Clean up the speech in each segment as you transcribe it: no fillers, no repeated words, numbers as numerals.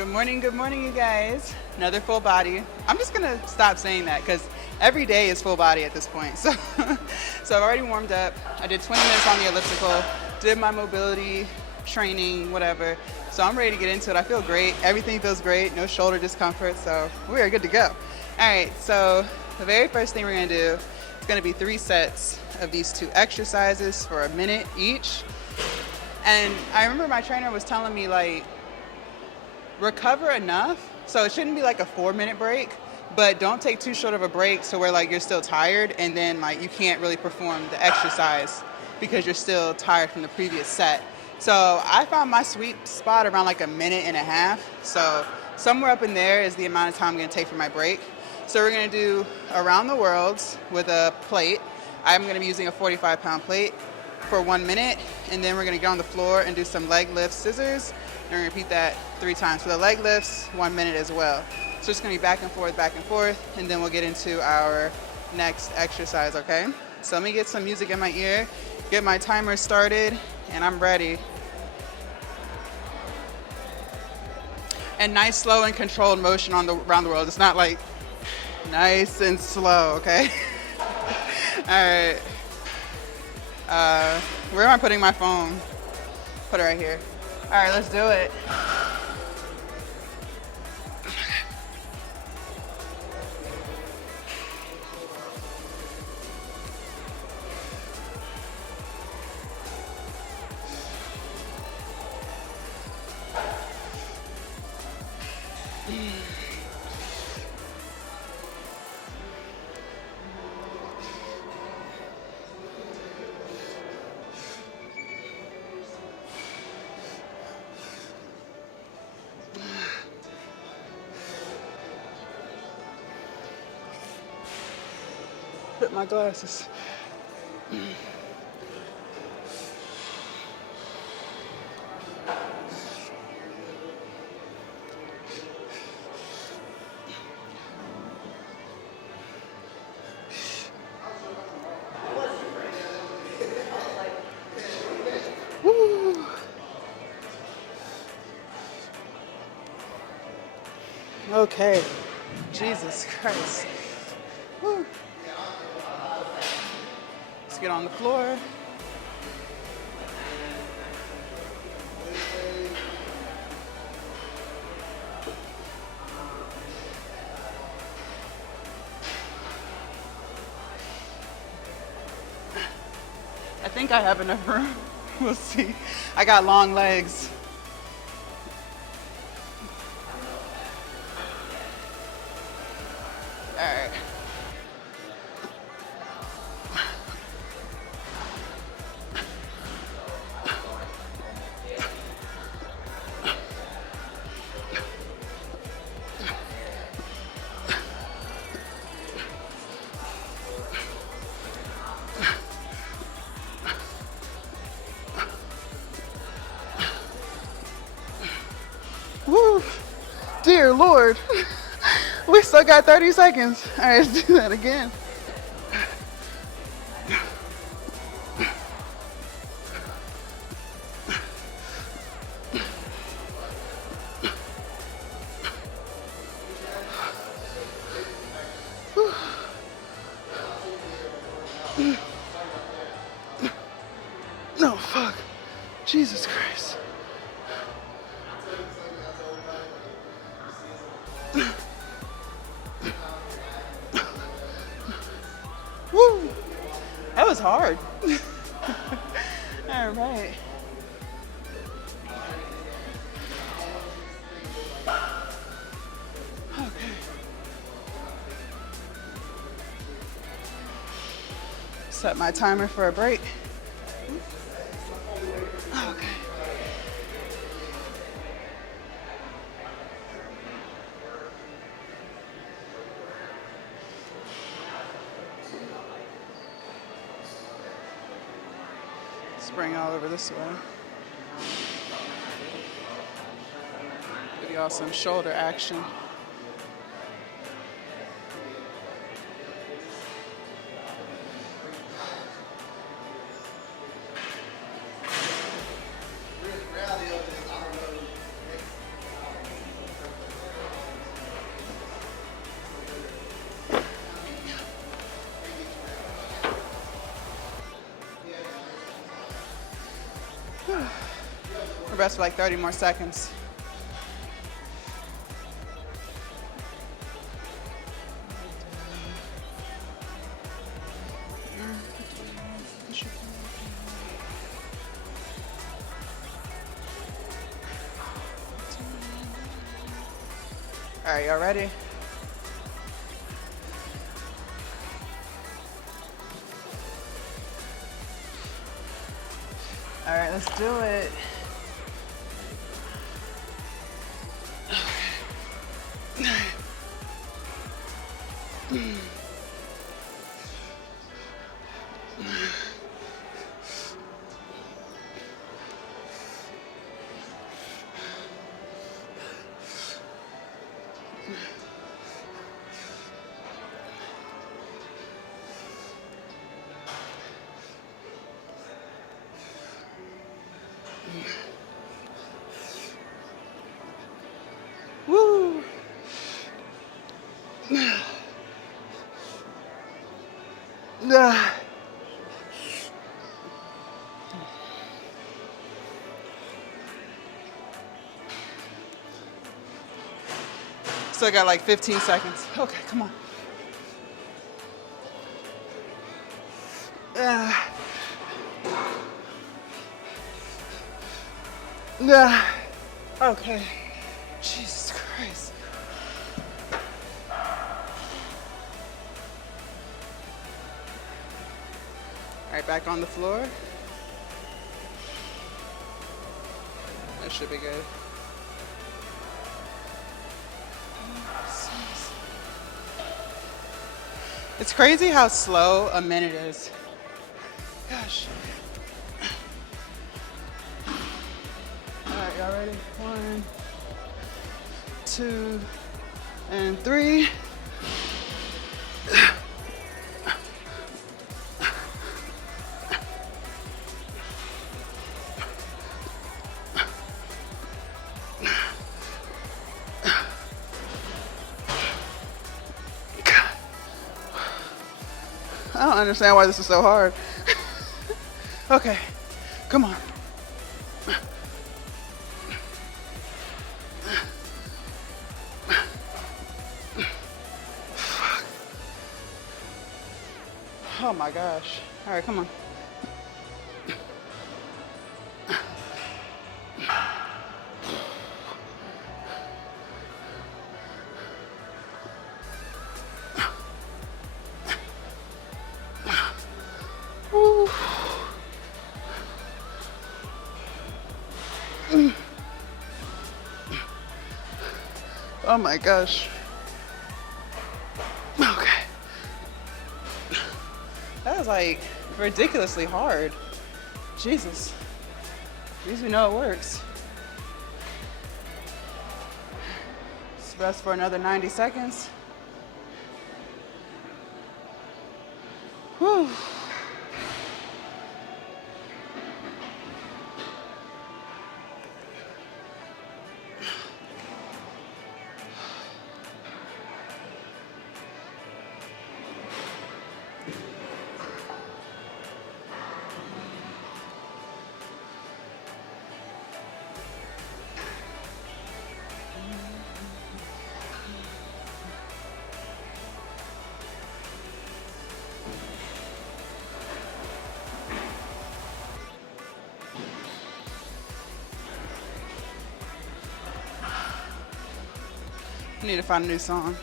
Good morning, you guys. Another full body. I'm just gonna stop saying that because every day is full body at this point. So, so I've already warmed up. I did 20 minutes on the elliptical, did my mobility training, whatever. So I'm ready to get into it. I feel great. Everything feels great. No shoulder discomfort. So we are good to go. All right. So the very first thing we're gonna do is gonna be 3 sets of these 2 exercises for a minute each. And I remember my trainer was telling me, like, recover enough. So it shouldn't be like a 4-minute break, but don't take too short of a break so where like you're still tired and then like you can't really perform the exercise because you're still tired from the previous set. So I found my sweet spot around like a minute and a half. So somewhere up in there is the amount of time I'm gonna take for my break. So we're gonna do around the world with a plate. I'm gonna be using a 45-pound plate for 1 minute, and then we're gonna get on the floor and do some leg lifts, scissors, and we're gonna repeat that 3 times. For the leg lifts, 1 minute as well. So it's gonna be back and forth, and then we'll get into our next exercise, okay? So let me get some music in my ear, get my timer started, and I'm ready. And nice, slow, and controlled motion around the world. It's not like nice and slow, okay? All right. Where am I putting my phone? Put it right here. All right, let's do it. Put my glasses. Woo. Okay. Jesus Christ. Woo. Let's get on the floor. I think I have enough room. We'll see. I got long legs. All right. Woo! Dear Lord, we still got 30 seconds. All right, let's do that again. No, fuck. Jesus Christ. Woo! That was hard. All right. Okay. Set my timer for a break. Okay. Spring all over this way. Give y'all some shoulder action. breath for like 30 more seconds. All right, y'all ready? All right, let's do it. Woo! Still got like 15 seconds. Okay, come on. Okay. Jesus Christ. All right, back on the floor. That should be good. It's crazy how slow a minute is. Gosh. All right, y'all ready? 1, 2, and 3. I don't understand why this is so hard. Okay, come on. Oh my gosh. All right, come on. Oh my gosh. Okay. That was like ridiculously hard. Jesus. At least we know it works. Just rest for another 90 seconds. Whew. I need to find a new song.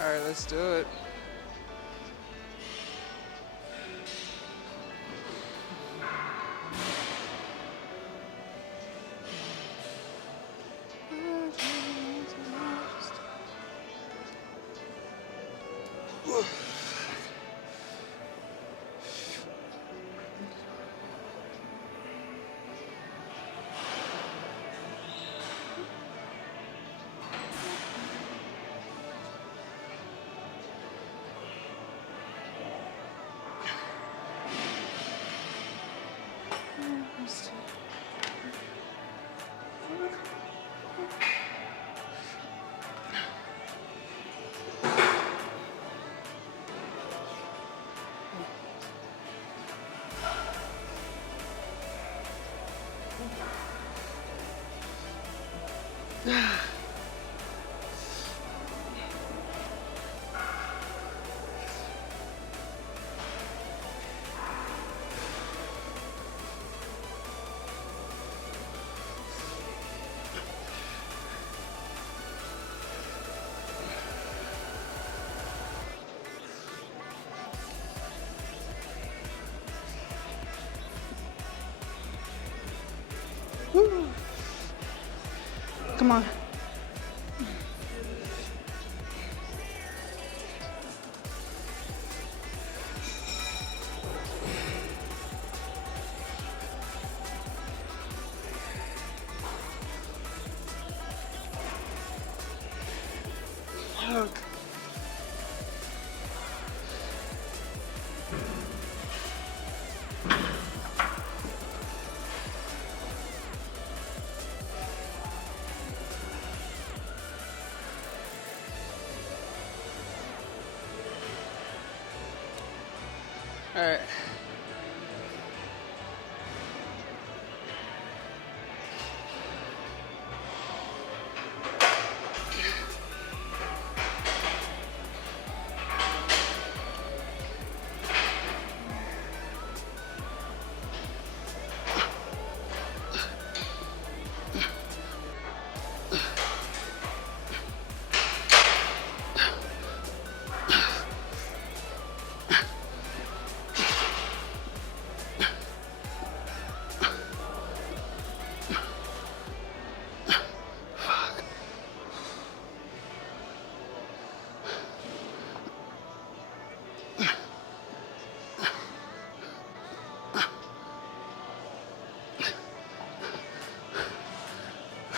All right, let's do it. Woo. Come on. Look. All right.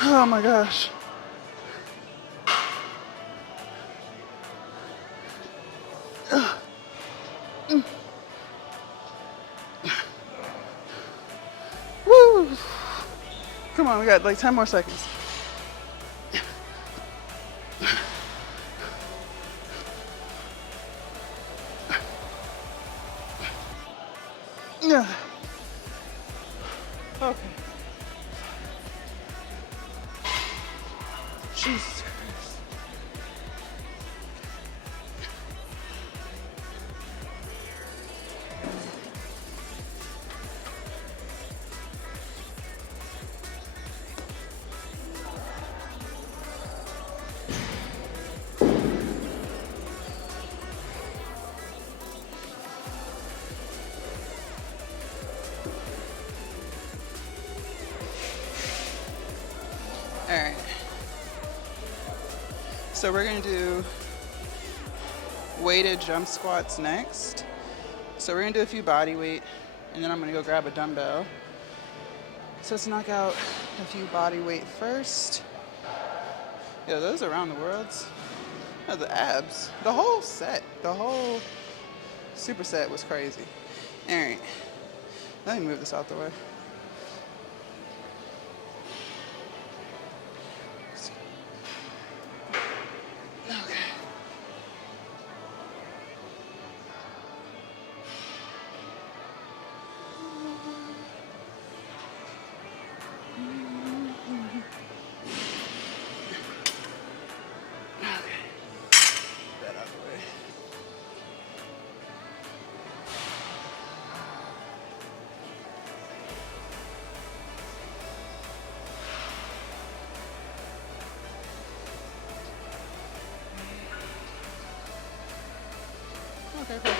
Oh my gosh. Woo! Come on, we got like 10 more seconds. Yeah. Okay. Jesus Christ. All right. So we're gonna do weighted jump squats next. So we're gonna do a few body weight, and then I'm gonna go grab a dumbbell. So let's knock out a few body weight first. Yeah, those around the worlds. Oh, the abs. The whole set, the whole superset was crazy. All right, let me move this out the way. Okay, perfect.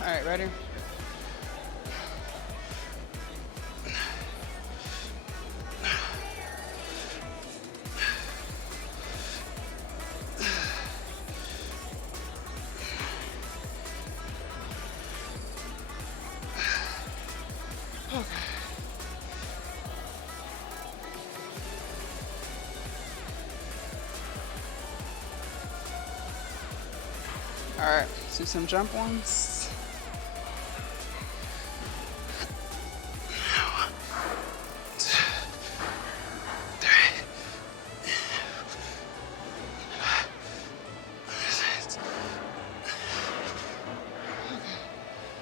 All right, ready? All right. Let's do some jump ones.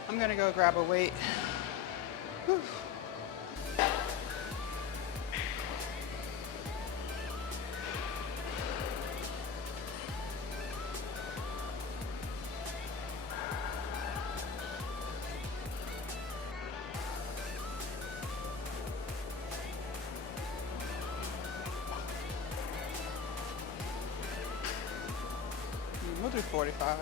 I'm gonna go grab a weight. Whew. We'll do 45.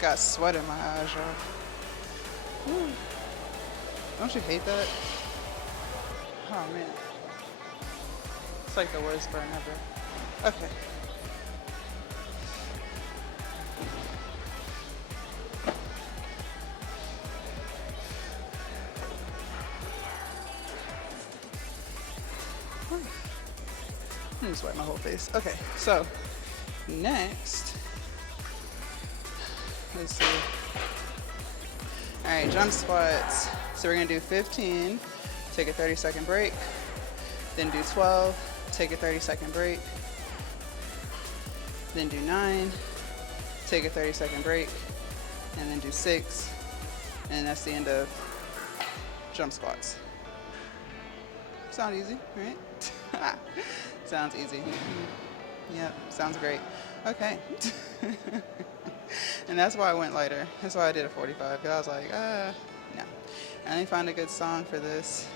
Got sweat in my eyes, y'all. Woo. Don't you hate that? Oh man. It's like the worst burn ever. Okay. I'm gonna sweat my whole face. Okay, so next, let's see. All right, jump squats. So we're gonna do 15, take a 30-second break, then do 12, take a 30-second break, then do 9, take a 30-second break, and then do 6, and that's the end of jump squats. Sound easy, right? Sounds easy. Yep, sounds great. Okay. And that's why I went lighter. That's why I did a 45, because I was like, no. I didn't find a good song for this.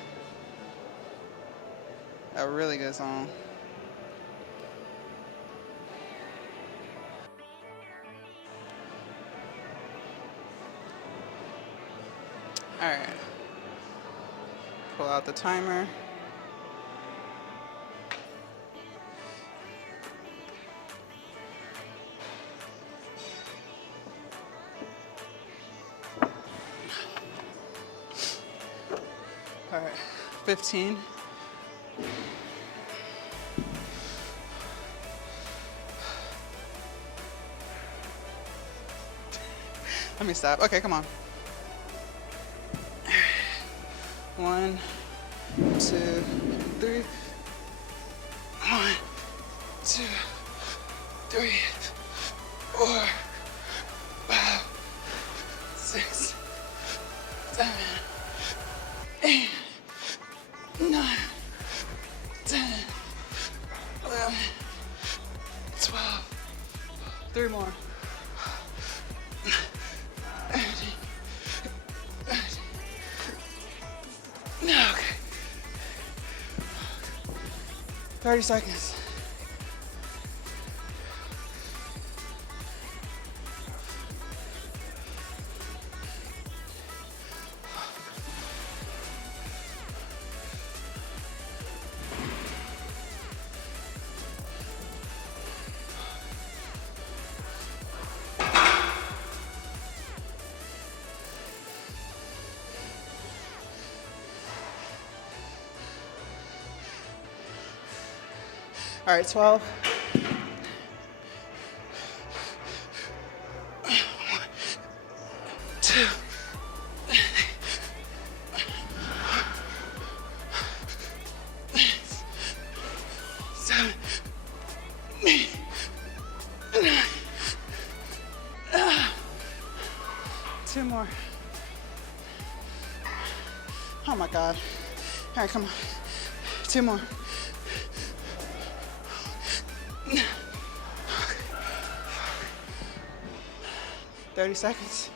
A really good song. All right. Pull out the timer. All right, 15. Let me stop. Okay, come on. 1, 2, 3. 1, 2, 3, 4, 5, 6, 7, 8, 9, 10, 11, 12. 3 more. 30 seconds. All right, 12. 1, 2, 7, 8, 9. 2 more. Oh my God. All right, come on. 2 more. 30 seconds.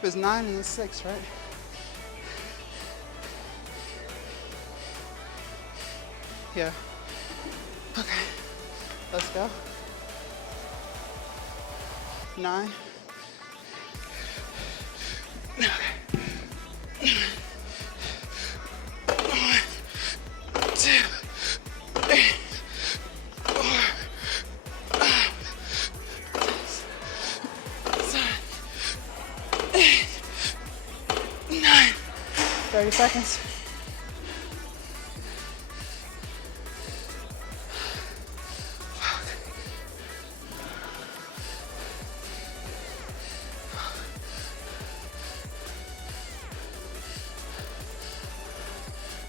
It was 9 and then 6, right? Yeah. Okay. Let's go. 9. Okay. 1, 2, 3, 4, 5, 6, 7, 8, 9. 30 seconds.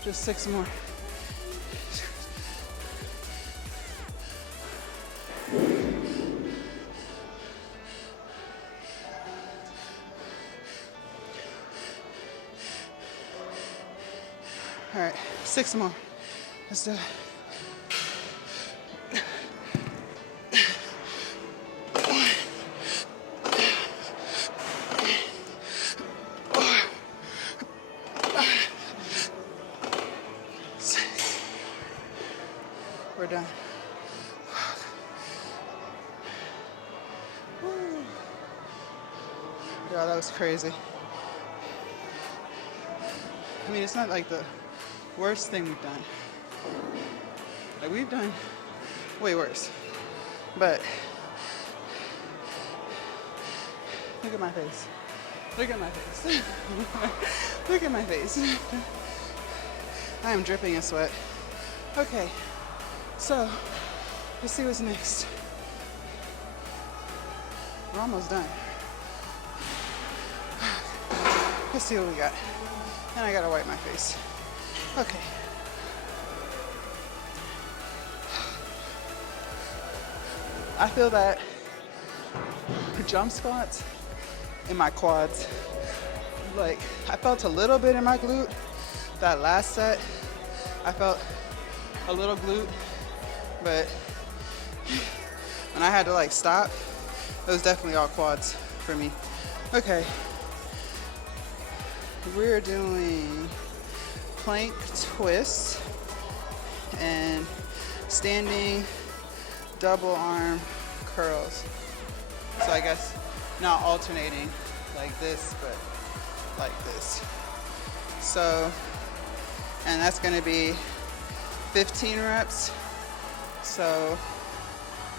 Just 6 more. All right, 6 more. Let's do it. We're done. Yeah, that was crazy. I mean, it's not like the worst thing we've done. Like, we've done way worse. But look at my face. Look at my face. Look at my face. I am dripping in sweat. Okay, so let's see what's next. We're almost done. Let's see what we got. And I gotta wipe my face. Okay. I feel that jump squats in my quads. Like, I felt a little bit in my glute. That last set, I felt a little glute, but when I had to like stop, it was definitely all quads for me. Okay. We're doing plank twists and standing double arm curls. So I guess not alternating like this, but like this. So, and that's gonna be 15 reps. So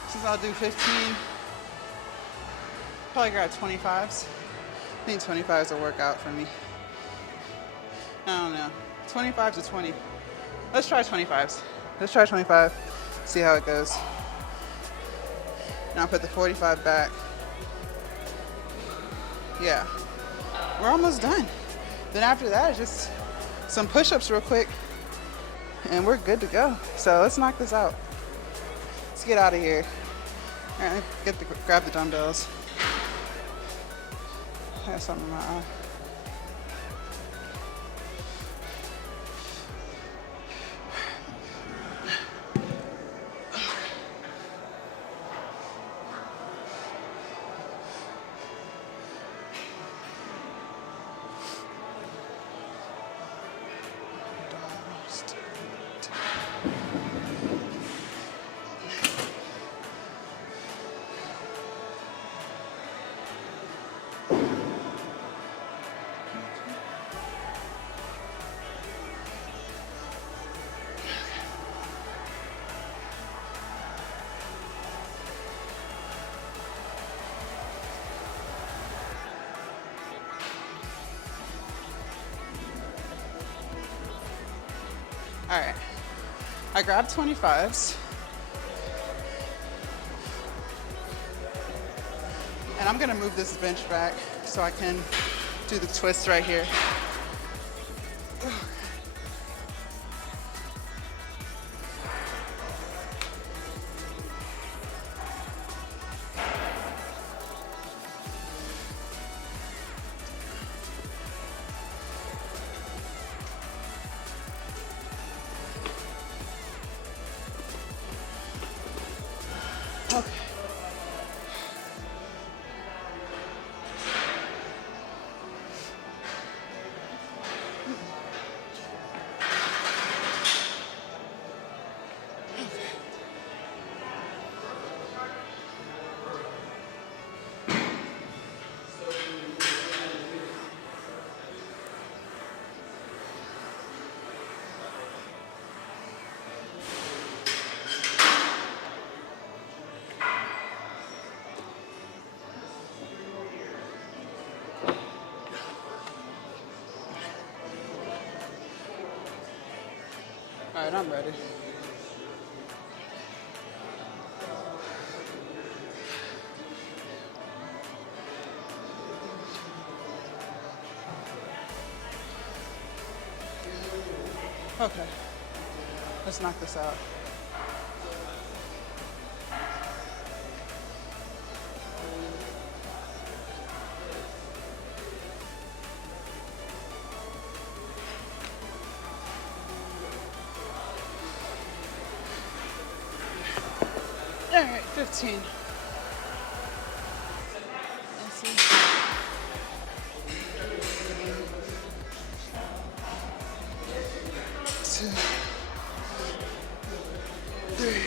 since I'll do 15, probably grab 25s. I think 25s will work out for me. I don't know. 25 to 20. Let's try 25s. Let's try 25. See how it goes. Now I'll put the 45 back. Yeah. We're almost done. Then after that, it's just some push-ups real quick. And we're good to go. So let's knock this out. Let's get out of here. All right, grab the dumbbells. I have something in my eye. All right, I grabbed 25s. And I'm gonna move this bench back so I can do the twist right here. Okay. right, I'm ready. Okay, let's knock this out. All right, 15. Let's see. 2, 3.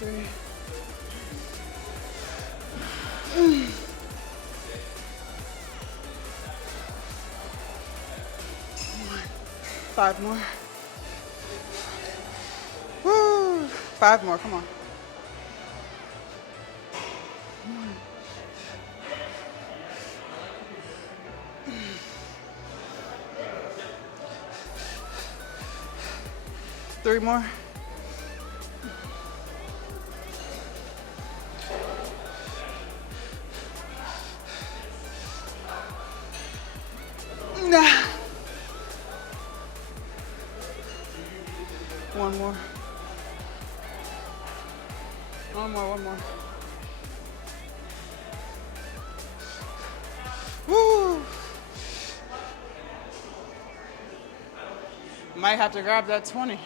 3. 5 more. Woo! 5 more, come on. Three more. Nah. One more. One more. Woo! Might have to grab that 20.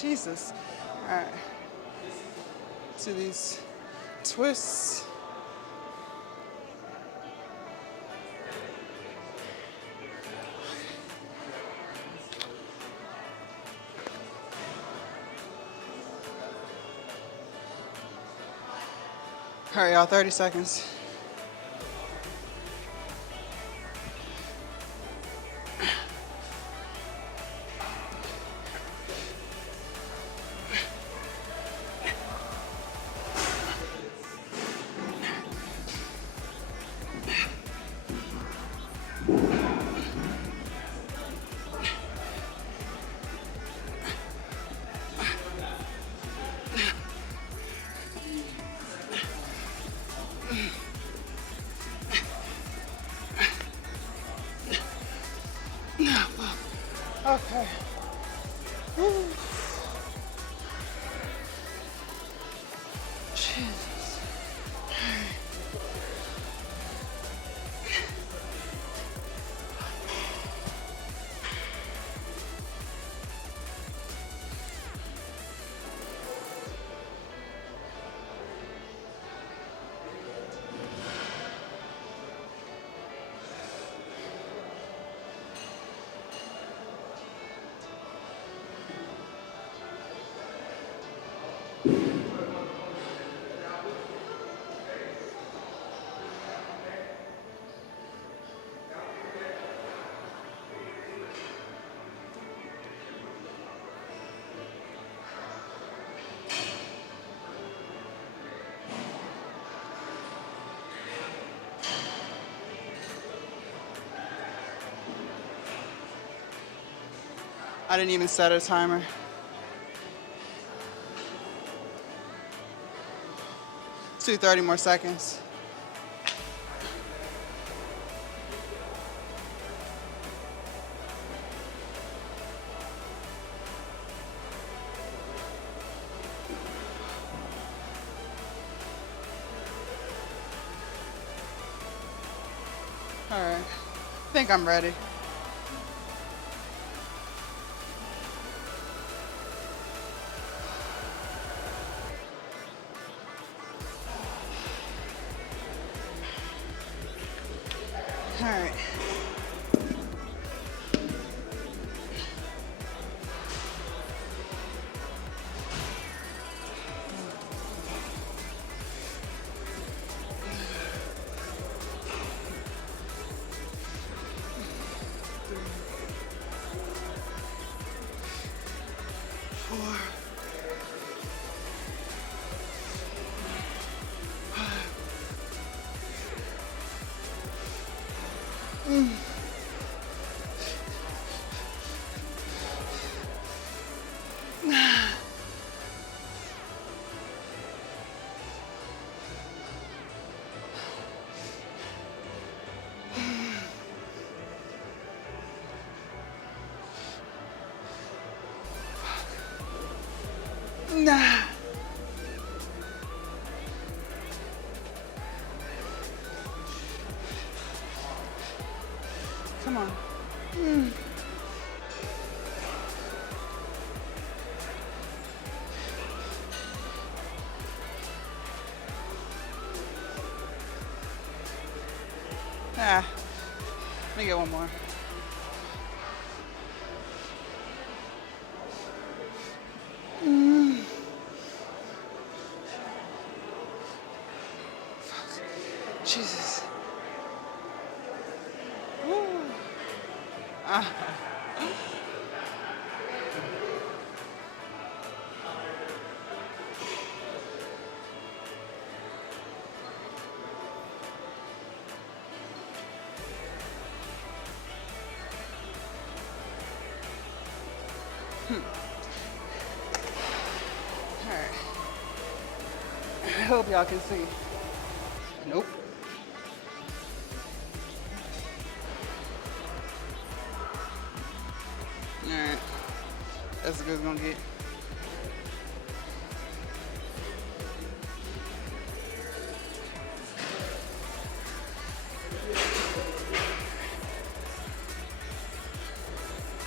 Jesus. All right. To these twists. All right, y'all, 30 seconds. Okay. Woo. Jesus. I didn't even set a timer. Let's do 30 more seconds. All right, I think I'm ready. All right. Nah. Come on. Ah. Let me get one more. Jesus. Ah. All right. I hope y'all can see. Nope. All right. That's as good as it's gonna get.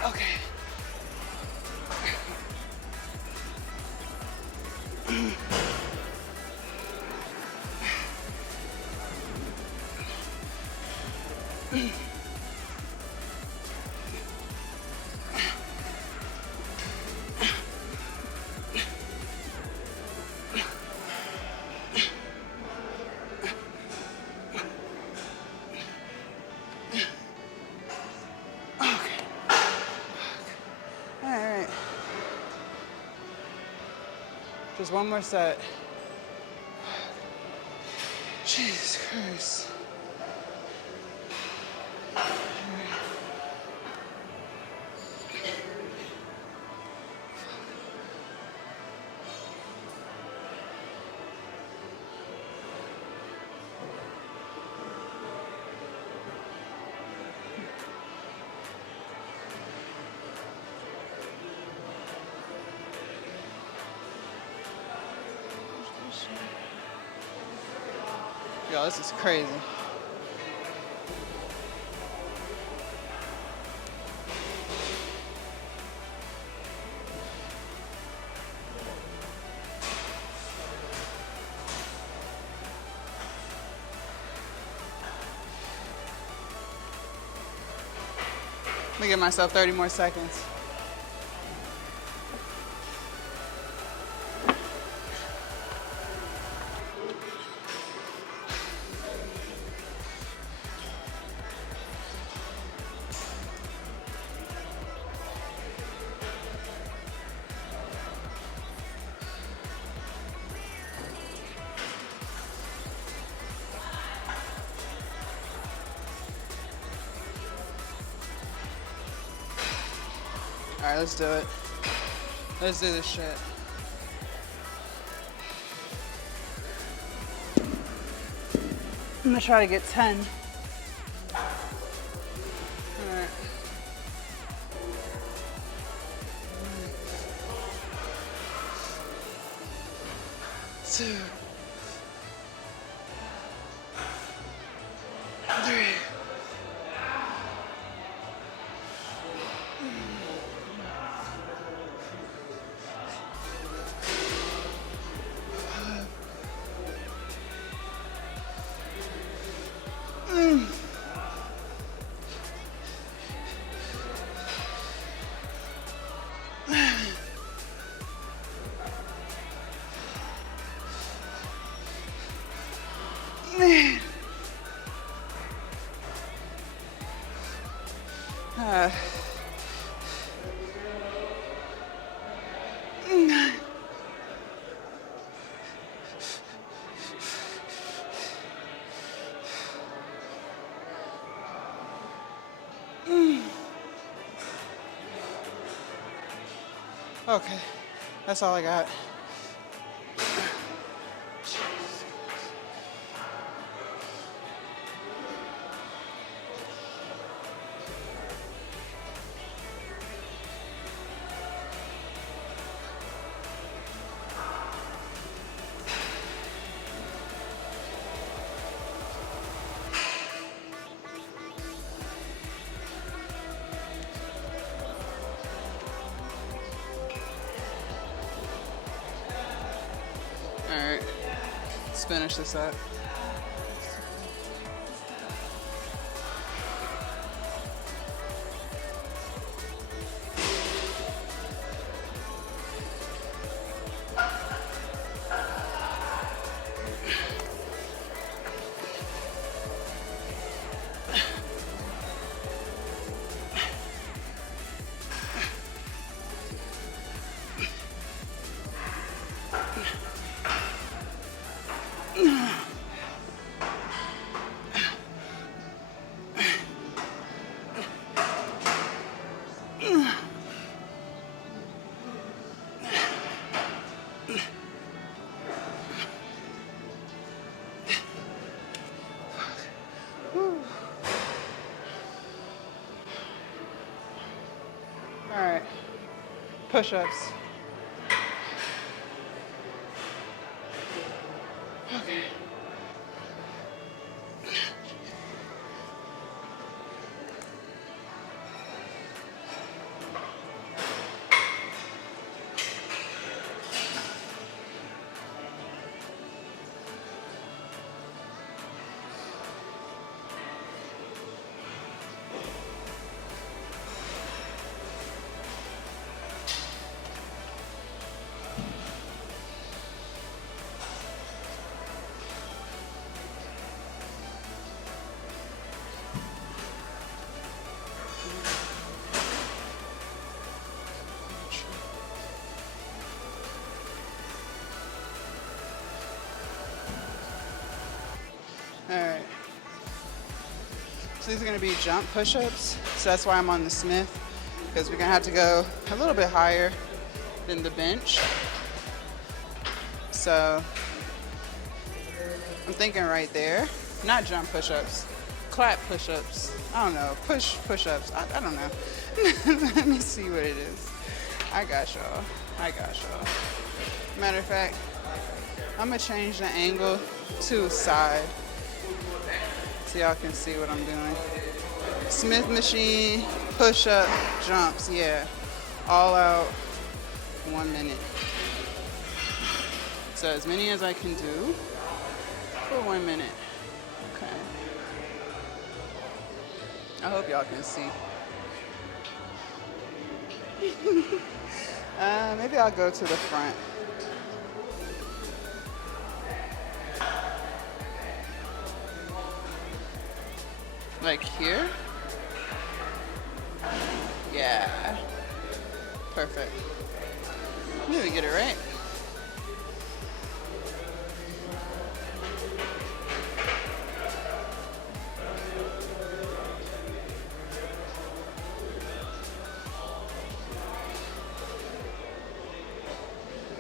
Okay. Just one more set. Jesus Christ. Yo, this is crazy. Let me give myself 30 more seconds. All right, let's do it. Let's do this shit. I'm gonna try to get 10. All right. 2, 3. Man. Okay, that's all I got. All right, let's finish this up. All right, push-ups. Okay. All right. So these are going to be jump push-ups. So that's why I'm on the Smith, because we're going to have to go a little bit higher than the bench. So I'm thinking right there. Not jump push-ups, clap push-ups. I don't know, push-ups. I don't know. Let me see what it is. I got y'all. Matter of fact, I'm gonna change the angle to side so y'all can see what I'm doing. Smith machine, push-up, jumps, yeah. All out, 1 minute. So as many as I can do for 1 minute. Okay. I hope y'all can see. Maybe I'll go to the front. Like here? Yeah. Perfect. I need to get it right.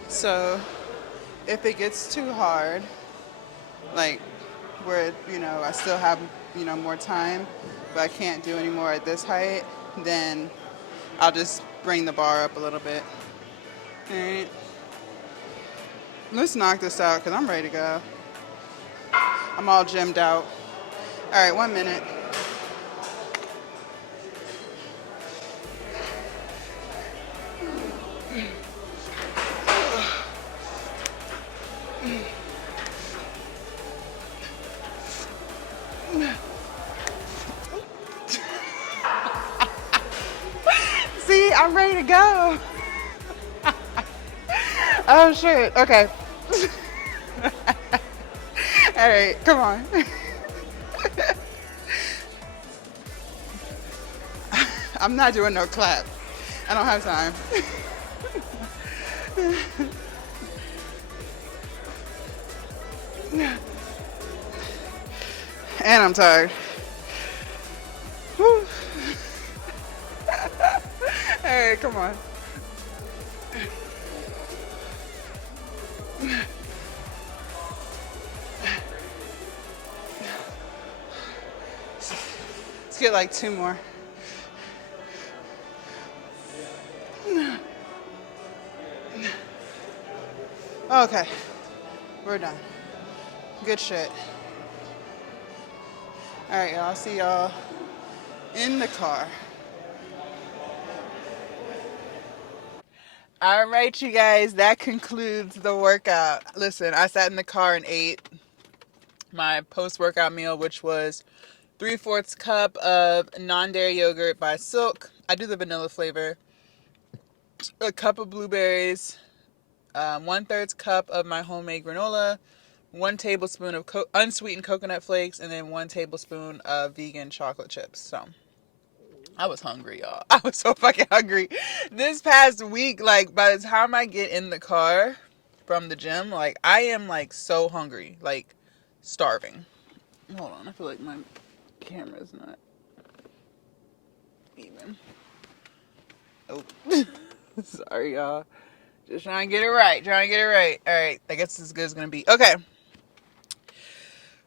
So if it gets too hard, like where, I still have, more time, but I can't do any more at this height, then I'll just bring the bar up a little bit. All right. Let's knock this out because I'm ready to go. I'm all gemmed out. All right, 1 minute. See, I'm ready to go. Oh, shit. Okay. All right, come on. I'm not doing no clap. I don't have time. And I'm tired. Whew. All right, come on. Let's get like 2 more. Okay, we're done. Good shit. All right, y'all. I'll see y'all in the car. All right, you guys, that concludes the workout. Listen, I sat in the car and ate my post-workout meal, which was 3/4 cup of non-dairy yogurt by Silk. I do the vanilla flavor. A cup of blueberries, 1/3 cup of my homemade granola, 1 tablespoon of unsweetened coconut flakes, and then 1 tablespoon of vegan chocolate chips. So I was hungry, y'all. I was so fucking hungry. This past week, like, by the time I get in the car from the gym, like, I am, like, so hungry. Like, starving. Hold on. I feel like my camera's not even. Oh. Sorry, y'all. Just trying to get it right. All right. I guess it's as good as going to be. Okay.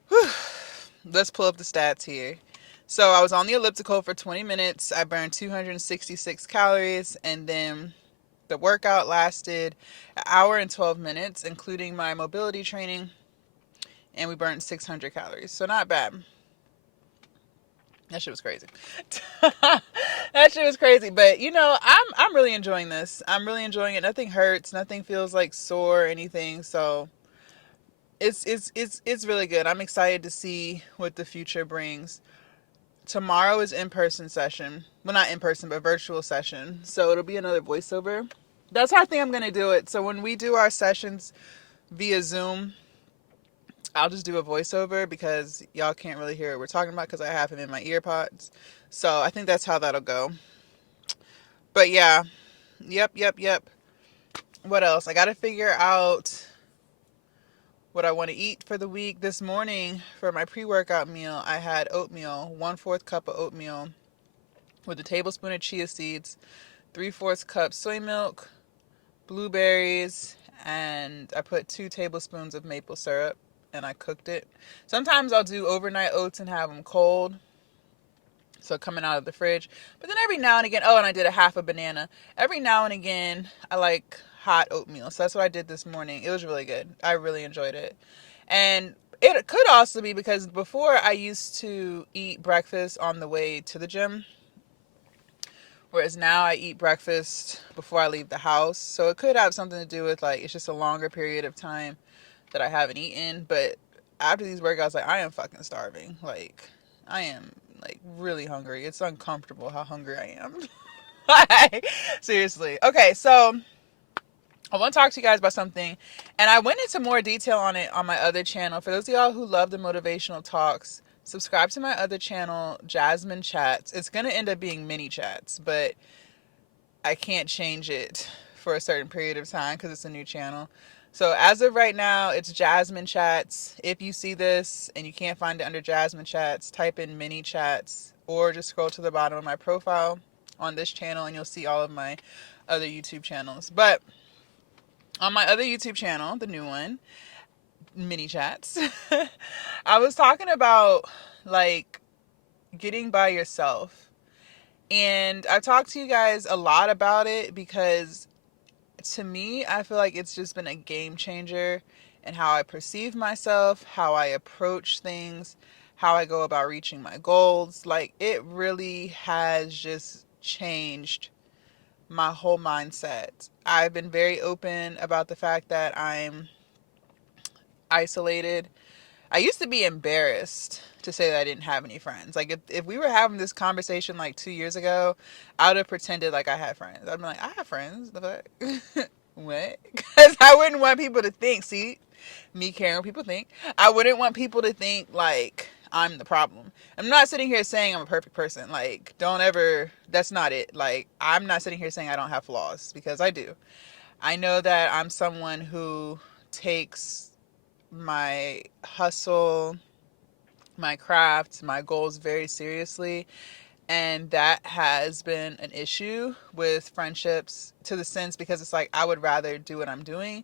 Whew. Let's pull up the stats here. So I was on the elliptical for 20 minutes. I burned 266 calories, and then the workout lasted an hour and 12 minutes, including my mobility training, and we burned 600 calories. So not bad. That shit was crazy. That shit was crazy. But you know, I'm really enjoying this. I'm really enjoying it. Nothing hurts. Nothing feels like sore or anything. So it's really good. I'm excited to see what the future brings. Tomorrow is in-person session. Well, not in-person, but virtual session. So it'll be another voiceover. That's how I think I'm going to do it. So when we do our sessions via Zoom, I'll just do a voiceover because y'all can't really hear what we're talking about because I have him in my ear pods. So I think that's how that'll go. But yeah. Yep. What else? I got to figure out what I want to eat for the week. This morning for my pre-workout meal, I had oatmeal, 1/4 cup of oatmeal with a tablespoon of chia seeds, 3/4 cup soy milk, blueberries, and I put 2 tablespoons of maple syrup and I cooked it. Sometimes I'll do overnight oats and have them cold, so coming out of the fridge. But then every now and again, and I did a half a banana. Every now and again, I like hot oatmeal. So that's what I did this morning. It was really good. I really enjoyed it. And it could also be because before I used to eat breakfast on the way to the gym, whereas now I eat breakfast before I leave the house. So it could have something to do with, like, it's just a longer period of time that I haven't eaten. But after these workouts, like, I am fucking starving. Like, I am, like, really hungry. It's uncomfortable how hungry I am. Like, seriously. Okay, so I want to talk to you guys about something. And I went into more detail on it on my other channel. For those of y'all who love the motivational talks, subscribe to my other channel, Jasmine Chats. It's going to end up being mini chats, but I can't change it for a certain period of time because it's a new channel. So as of right now, it's Jasmine Chats. If you see this and you can't find it under Jasmine Chats, type in mini chats or just scroll to the bottom of my profile on this channel and you'll see all of my other YouTube channels. But on my other YouTube channel, the new one, mini chats, I was talking about, like, getting by yourself. And I've talked to you guys a lot about it because to me, I feel like it's just been a game changer in how I perceive myself, how I approach things, how I go about reaching my goals. Like, it really has just changed my whole mindset. I've been very open about the fact that I'm isolated. I used to be embarrassed to say that I didn't have any friends. Like, if we were having this conversation like 2 years ago, I would have pretended like I had friends. I'd be like, I have friends. The fuck? What? Because I wouldn't want people to think, see, me caring what people think. I wouldn't want people to think like I'm the problem. I'm not sitting here saying I'm a perfect person. Like, don't ever, that's not it. Like, I'm not sitting here saying I don't have flaws because I do. I know that I'm someone who takes my hustle, my craft, my goals very seriously. And that has been an issue with friendships to the sense because it's like I would rather do what I'm doing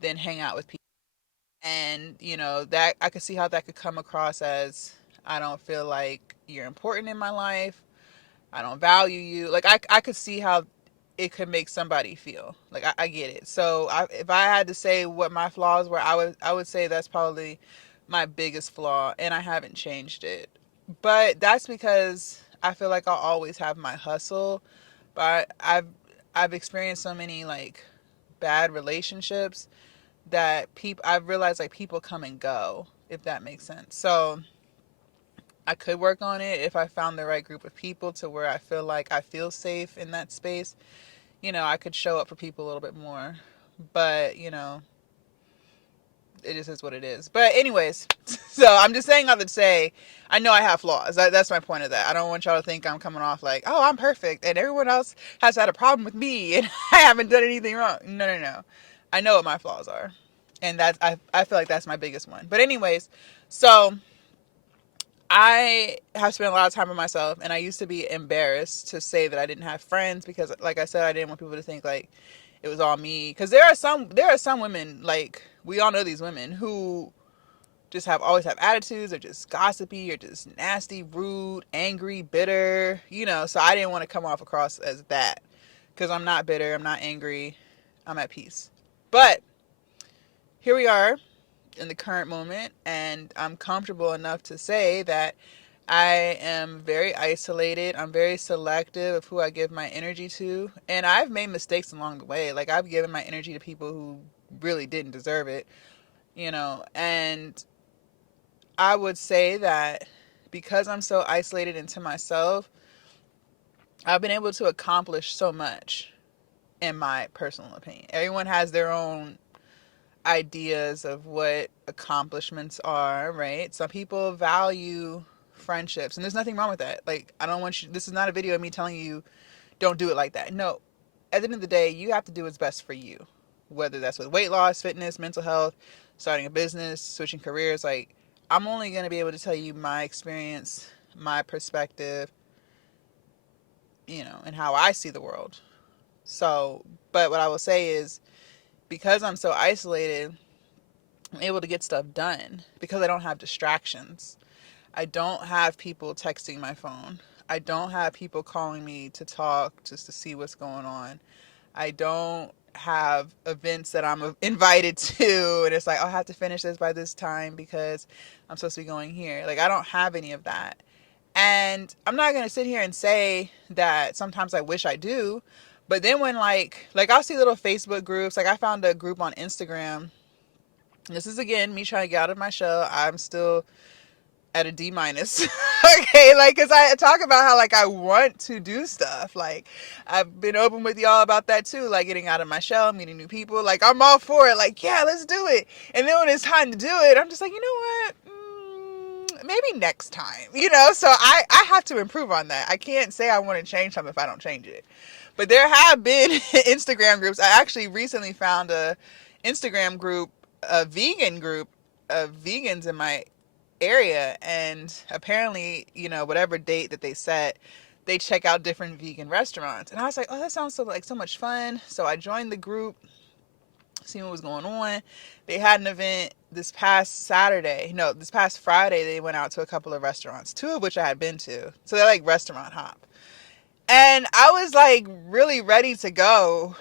than hang out with people. And, you know, that I could see how that could come across as I don't feel like you're important in my life. I don't value you. Like, I could see how it could make somebody feel. Like, I get it. So if I had to say what my flaws were, I would say that's probably my biggest flaw, and I haven't changed it. But that's because I feel like I'll always have my hustle. But I've experienced so many, like, bad relationships that I've realized like people come and go, if that makes sense. So I could work on it if I found the right group of people to where I feel like I feel safe in that space. I could show up for people a little bit more. But, it just is what it is. But anyways, so I'm just saying all that to say, I know I have flaws. That's my point of that. I don't want y'all to think I'm coming off like, oh, I'm perfect and everyone else has had a problem with me and I haven't done anything wrong. No, no, no. I know what my flaws are. And I feel like that's my biggest one. But anyways, so I have spent a lot of time with myself, and I used to be embarrassed to say that I didn't have friends because, like I said, I didn't want people to think like it was all me. Because there are some women, like we all know these women who just always have attitudes, or just gossipy, or just nasty, rude, angry, bitter. So I didn't want to come off across as that because I'm not bitter, I'm not angry, I'm at peace. But here we are in the current moment, and I'm comfortable enough to say that I am very isolated. I'm very selective of who I give my energy to. And I've made mistakes along the way. Like, I've given my energy to people who really didn't deserve it, And I would say that because I'm so isolated into myself, I've been able to accomplish so much, in my personal opinion. Everyone has their own ideas of what accomplishments are, right? Some people value friendships, and there's nothing wrong with that. Like, I don't want you, this is not a video of me telling you don't do it like that. No, at the end of the day, you have to do what's best for you, whether that's with weight loss, fitness, mental health, starting a business, switching careers. Like, I'm only going to be able to tell you my experience, my perspective, and how I see the world. So, but what I will say is, because I'm so isolated, I'm able to get stuff done because I don't have distractions. I don't have people texting my phone. I don't have people calling me to talk just to see what's going on. I don't have events that I'm invited to and it's like, oh, I have to finish this by this time because I'm supposed to be going here. Like, I don't have any of that. And I'm not going to sit here and say that sometimes I wish I do. But then when like I'll see little Facebook groups, like I found a group on Instagram. This is again me trying to get out of my shell. I'm still at a D minus. Okay, like, because I talk about how like I want to do stuff. Like, I've been open with y'all about that too, like getting out of my shell, meeting new people. Like, I'm all for it. Like, yeah, let's do it. And then when it's time to do it, I'm just like, you know what? Maybe next time. So I have to improve on that. I can't say I want to change something if I don't change it. But there have been Instagram groups. I actually recently found a Instagram group, a vegan group of vegans in my area, and apparently, whatever date that they set, they check out different vegan restaurants. And I was like, oh, that sounds so much fun. So I joined the group, seeing what was going on. They had an event this past Friday. They went out to a couple of restaurants, two of which I had been to. So they're like restaurant hop. And I was like really ready to go,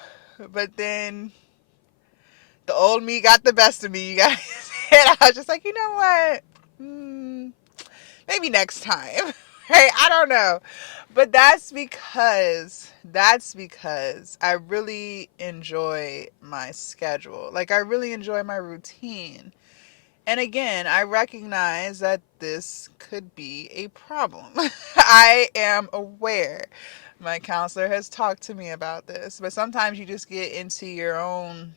but then the old me got the best of me, you guys. And I was just like, you know what? Maybe next time. Hey, I don't know. But that's because I really enjoy my schedule. Like, I really enjoy my routine. And again, I recognize that this could be a problem. I am aware. My counselor has talked to me about this. But sometimes you just get into your own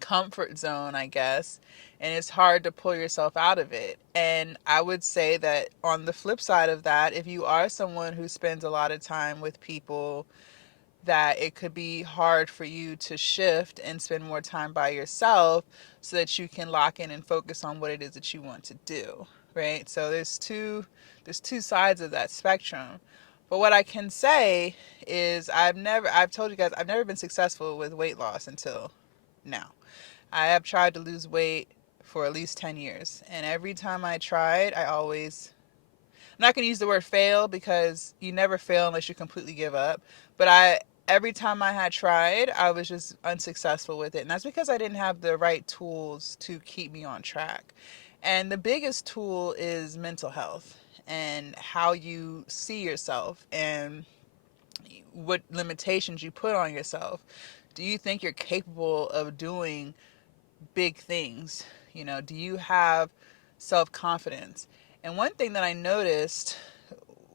comfort zone, I guess, and it's hard to pull yourself out of it. And I would say that on the flip side of that, if you are someone who spends a lot of time with people, that it could be hard for you to shift and spend more time by yourself so that you can lock in and focus on what it is that you want to do, right? So there's two sides of that spectrum. But what I can say is I've told you guys I've never been successful with weight loss until now. I have tried to lose weight for at least 10 years. And every time I tried, I'm not going to use the word fail because you never fail unless you completely give up. But every time I had tried, I was just unsuccessful with it. And that's because I didn't have the right tools to keep me on track. And the biggest tool is mental health and how you see yourself and what limitations you put on yourself. Do you think you're capable of doing big things? You know, do you have self-confidence? And one thing that I noticed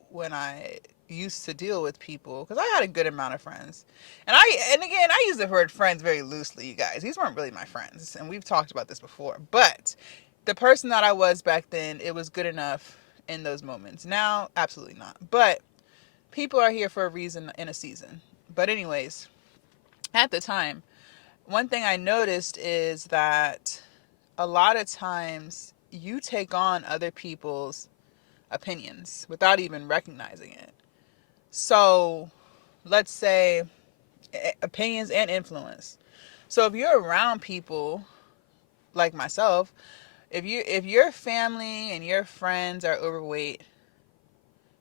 when I used to deal with people, because I had a good amount of friends, and again, I use the word friends very loosely, you guys. These weren't really my friends, and we've talked about this before. But the person that I was back then, it was good enough in those moments. Now, absolutely not. But people are here for a reason in a season. But anyways, at the time, one thing I noticed is that a lot of times you take on other people's opinions without even recognizing it. So let's say opinions and influence. So if you're around people like myself, if your family and your friends are overweight,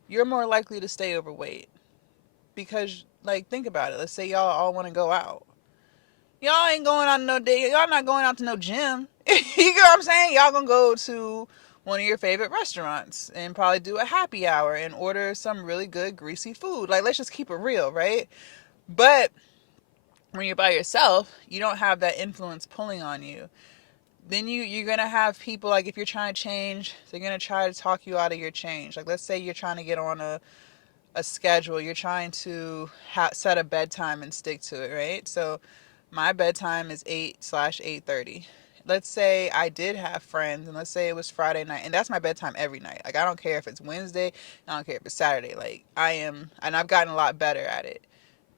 you're more likely to stay overweight because, like, think about it. Let's say y'all all want to go out. Y'all ain't going out to no day. Y'all not going out to no gym. You get what I'm saying? Y'all gonna go to one of your favorite restaurants and probably do a happy hour and order some really good greasy food. Like, let's just keep it real, right? But when you're by yourself, you don't have that influence pulling on you. Then you're gonna have people, like, if you're trying to change, they're gonna try to talk you out of your change. Like, let's say you're trying to get on a schedule. You're trying to set a bedtime and stick to it, right? So my bedtime is 8/8:30. Let's say I did have friends, and let's say it was Friday night, and that's my bedtime every night. Like, I don't care if it's Wednesday, I don't care if it's Saturday. Like, and I've gotten a lot better at it.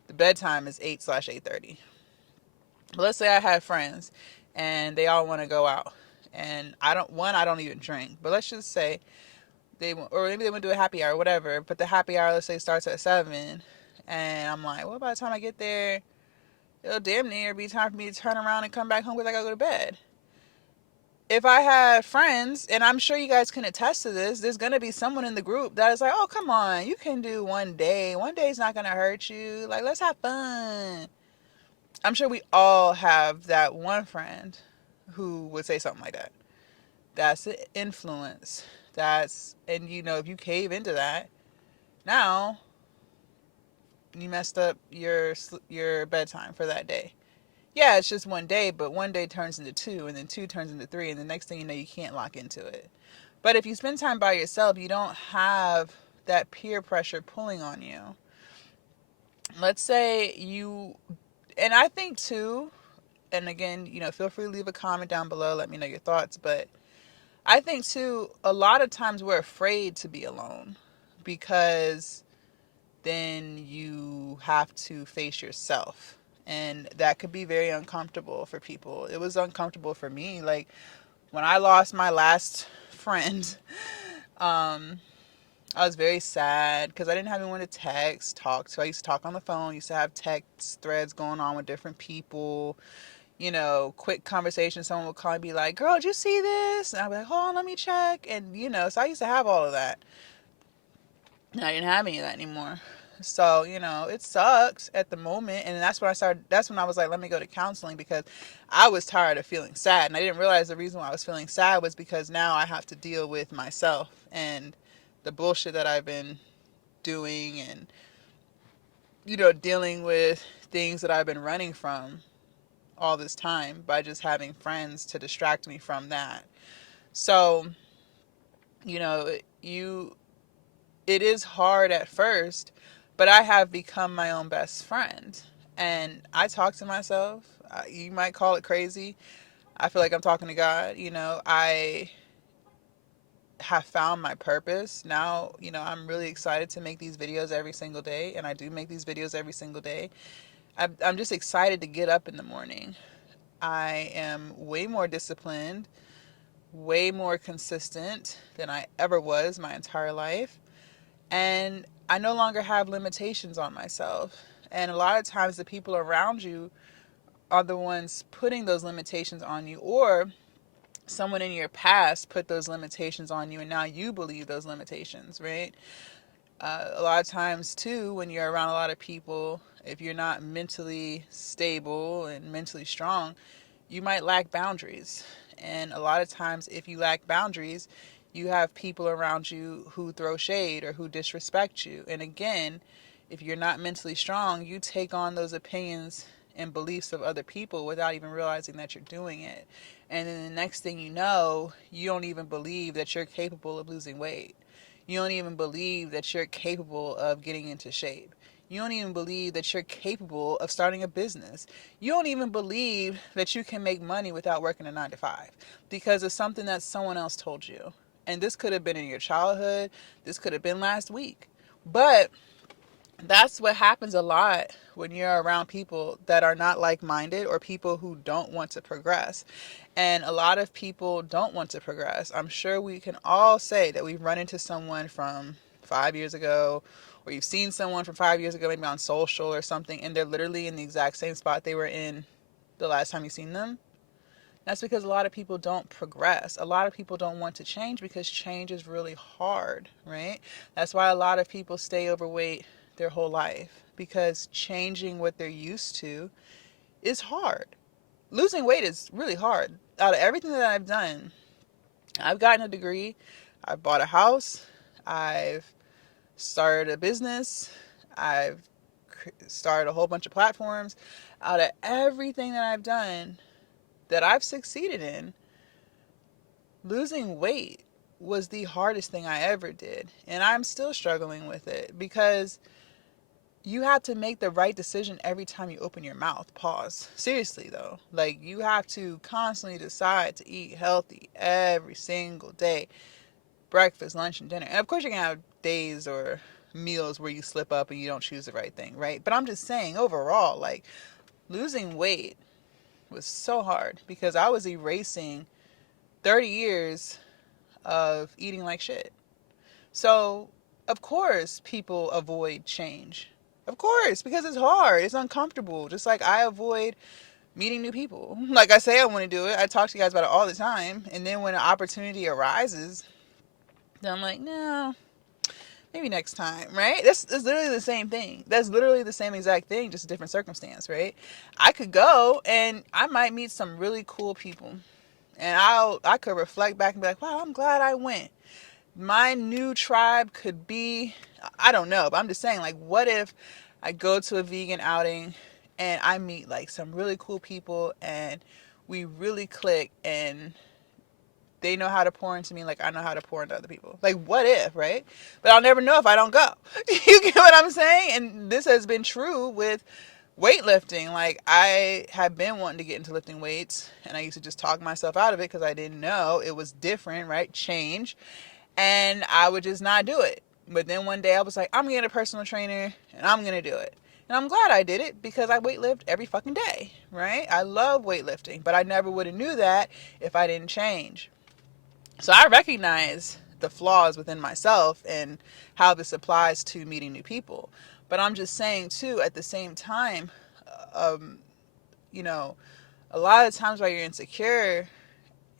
The bedtime is 8/8:30. But let's say I had friends, and they all want to go out, and I don't even drink. But let's just say or maybe they want to do a happy hour, whatever. But the happy hour, let's say, starts at 7, and I'm like, well, by the time I get there, it'll damn near be time for me to turn around and come back home because I gotta go to bed. If I had friends, and I'm sure you guys can attest to this, there's gonna be someone in the group that is like, oh, come on, you can do one day. One day's not gonna hurt you. Like, let's have fun. I'm sure we all have that one friend who would say something like that. That's an influence. And if you cave into that, now you messed up your bedtime for that day. Yeah, it's just one day, but one day turns into two, and then two turns into three, and the next thing you know, you can't lock into it. But if you spend time by yourself, you don't have that peer pressure pulling on you. Let's say and I think too, and again, feel free to leave a comment down below, let me know your thoughts, but I think too, a lot of times we're afraid to be alone because then you have to face yourself. And that could be very uncomfortable for people. It was uncomfortable for me. Like, when I lost my last friend, I was very sad because I didn't have anyone to talk to. I used to talk on the phone, used to have text threads going on with different people. Quick conversation. Someone would call and be like, girl, did you see this? And I'd be like, hold on, let me check. And, so I used to have all of that. And I didn't have any of that anymore. So, it sucks at the moment. And that's when I was like, let me go to counseling because I was tired of feeling sad. And I didn't realize the reason why I was feeling sad was because now I have to deal with myself and the bullshit that I've been doing and, dealing with things that I've been running from all this time by just having friends to distract me from that. So, you know, you it is hard at first, but I have become my own best friend. And I talk to myself. You might call it crazy. I feel like I'm talking to God. I have found my purpose. Now, I'm really excited to make these videos every single day. And I do make these videos every single day. I'm just excited to get up in the morning. I am way more disciplined, way more consistent than I ever was my entire life. And I no longer have limitations on myself. And a lot of times the people around you are the ones putting those limitations on you, or someone in your past put those limitations on you and now you believe those limitations, right? A lot of times too, when you're around a lot of people, if you're not mentally stable and mentally strong, you might lack boundaries. And a lot of times if you lack boundaries, you have people around you who throw shade or who disrespect you. And again, if you're not mentally strong, you take on those opinions and beliefs of other people without even realizing that you're doing it. And then the next thing you know, you don't even believe that you're capable of losing weight. You don't even believe that you're capable of getting into shape. You don't even believe that you're capable of starting a business. You don't even believe that you can make money without working a 9 to 5 because of something that someone else told you. And this could have been in your childhood. This could have been last week. But that's what happens a lot when you're around people that are not like-minded or people who don't want to progress. And a lot of people don't want to progress. I'm sure we can all say that we've run into someone from 5 years ago, or you've seen someone from 5 years ago, maybe on social or something, and they're literally in the exact same spot they were in the last time you seen them. That's because a lot of people don't progress. A lot of people don't want to change because change is really hard, right? That's why a lot of people stay overweight their whole life, because changing what they're used to is hard. Losing weight is really hard. Out of everything that I've done, I've gotten a degree, I've bought a house, I've started a business, I've started a whole bunch of platforms. Out of everything that I've done that I've succeeded in, losing weight was the hardest thing I ever did. And I'm still struggling with it because you have to make the right decision every time you open your mouth. Pause. Seriously though. Like, you have to constantly decide to eat healthy every single day. Breakfast, lunch, and dinner. And of course you're going to have days or meals where you slip up and you don't choose the right thing, right? But I'm just saying overall, like, losing weight was so hard because I was erasing 30 years of eating like shit. So, of course, people avoid change. Of course, because it's hard. It's uncomfortable. Just like I avoid meeting new people. Like I say I want to do it. I talk to you guys about it all the time. And then when an opportunity arises, then I'm like, no, maybe next time, right? That's literally the same thing. That's literally the same exact thing, just a different circumstance, right? I could go and I might meet some really cool people. And I could reflect back and be like, wow, I'm glad I went. My new tribe could be, I don't know, but I'm just saying, like, what if I go to a vegan outing and I meet like some really cool people and we really click and they know how to pour into me like I know how to pour into other people. Like, what if, right? But I'll never know if I don't go. You get what I'm saying? And this has been true with weightlifting. Like, I have been wanting to get into lifting weights and I used to just talk myself out of it because I didn't know it was different, right? Change. And I would just not do it. But then one day I was like, I'm going to get a personal trainer and I'm going to do it. And I'm glad I did it because I weightlift every fucking day, right? I love weightlifting, but I never would have knew that if I didn't change. So I recognize the flaws within myself and how this applies to meeting new people. But I'm just saying too, at the same time, um, you know, a lot of times while you're insecure,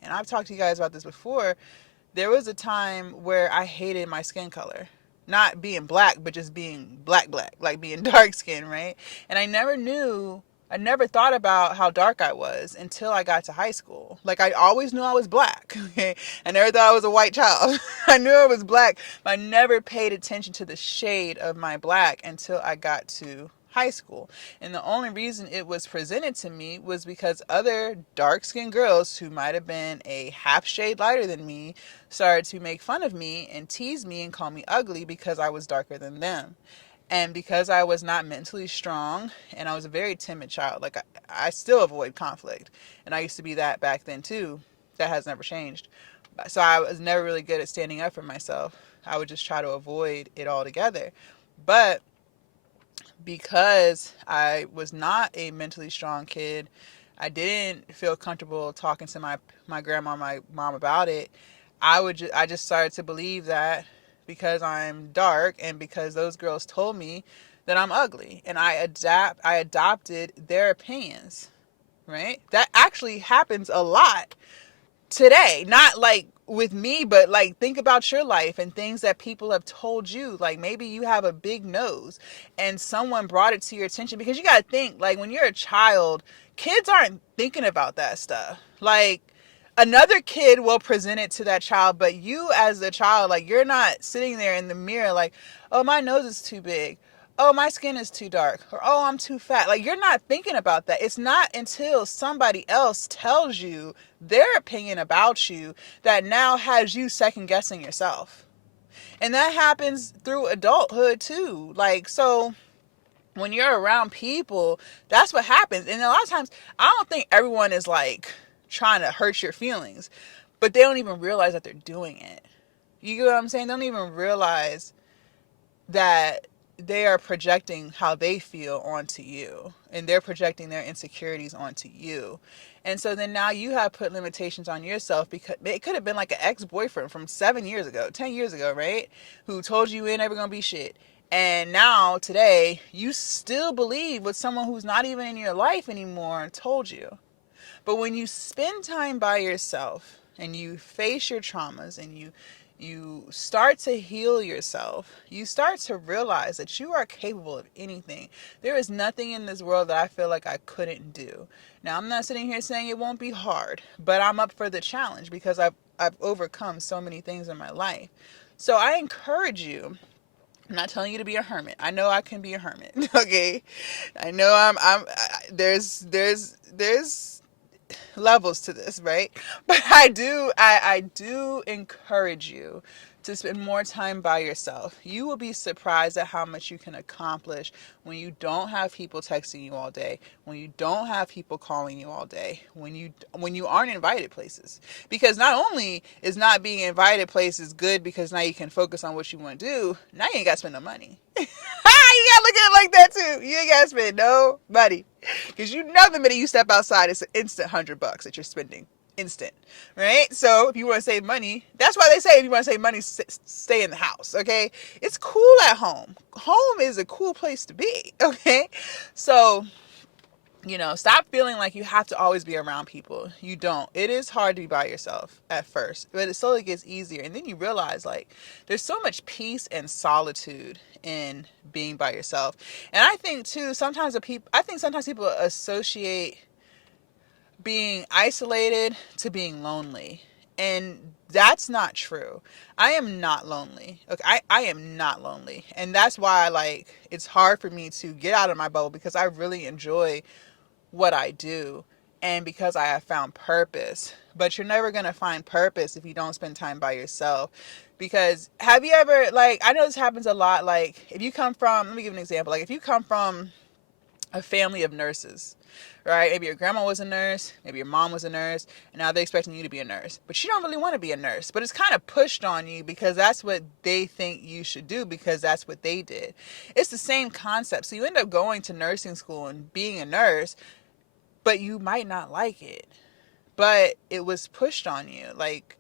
and I've talked to you guys about this before, there was a time where I hated my skin color. Not being black, but just being black, like being dark skin, right? And I never thought about how dark I was until I got to high school. Like, I always knew I was black, okay? I never thought I was a white child. I knew I was black, but I never paid attention to the shade of my black until I got to high school. And the only reason it was presented to me was because other dark-skinned girls who might have been a half shade lighter than me started to make fun of me and tease me and call me ugly because I was darker than them. And because I was not mentally strong and I was a very timid child, like I still avoid conflict. And I used to be that back then too. That has never changed. So I was never really good at standing up for myself. I would just try to avoid it altogether. But because I was not a mentally strong kid, I didn't feel comfortable talking to my grandma, my mom about it. I just started to believe that because I'm dark and because those girls told me that I'm ugly, and I adopted their opinions, right? That actually happens a lot today. Not like with me, but like think about your life and things that people have told you. Like, maybe you have a big nose and someone brought it to your attention, because you got to think, like, when you're a child, kids aren't thinking about that stuff. Like, another kid will present it to that child, but you as a child, like, you're not sitting there in the mirror like, oh, my nose is too big. oh, my skin is too dark, or oh, I'm too fat. Like, you're not thinking about that. It's not until somebody else tells you their opinion about you that now has you second guessing yourself. And that happens through adulthood too. Like, so when you're around people, that's what happens. And a lot of times, I don't think everyone is like trying to hurt your feelings, but they don't even realize that they're doing it. You get what I'm saying? They don't even realize that they are projecting how they feel onto you, and they're projecting their insecurities onto you. And so then now you have put limitations on yourself, because it could have been like an ex-boyfriend from 7 years ago, 10 years ago, right? Who told you ain't ever gonna be shit. And now today you still believe what someone who's not even in your life anymore told you. But when you spend time by yourself and you face your traumas and you start to heal yourself, you start to realize that you are capable of anything. There is nothing in this world that I feel like I couldn't do. Now, I'm not sitting here saying it won't be hard, but I'm up for the challenge because I've overcome so many things in my life. So I encourage you. I'm not telling you to be a hermit. I know I can be a hermit. Okay, I know there's levels to this, right? But I do encourage you to spend more time by yourself. You will be surprised at how much you can accomplish when you don't have people texting you all day, when you don't have people calling you all day, when you aren't invited places. Because not only is not being invited places good because now you can focus on what you want to do, now you ain't got to spend no money. You gotta look at it like that too. You ain't gotta spend no money. Because you know the minute you step outside, it's an instant $100 that you're spending. Instant. Right? So if you want to save money, that's why they say if you want to save money, stay in the house. Okay? It's cool at home. Home is a cool place to be. Okay? So, stop feeling like you have to always be around people. You don't. It is hard to be by yourself at first, but it slowly gets easier. And then you realize, like, there's so much peace and solitude in being by yourself. And I think too, sometimes people associate being isolated to being lonely. And that's not true. I am not lonely. Okay, I am not lonely. And that's why, like, it's hard for me to get out of my bubble, because I really enjoy what I do, and because I have found purpose. But you're never going to find purpose if you don't spend time by yourself. Because have you ever, like, I know this happens a lot, like, if you come from, let me give an example, like, if you come from a family of nurses, right? Maybe your grandma was a nurse, maybe your mom was a nurse, and now they're expecting you to be a nurse. But you don't really want to be a nurse, but it's kind of pushed on you because that's what they think you should do, because that's what they did. It's the same concept. So you end up going to nursing school and being a nurse, but you might not like it. But it was pushed on you. Like,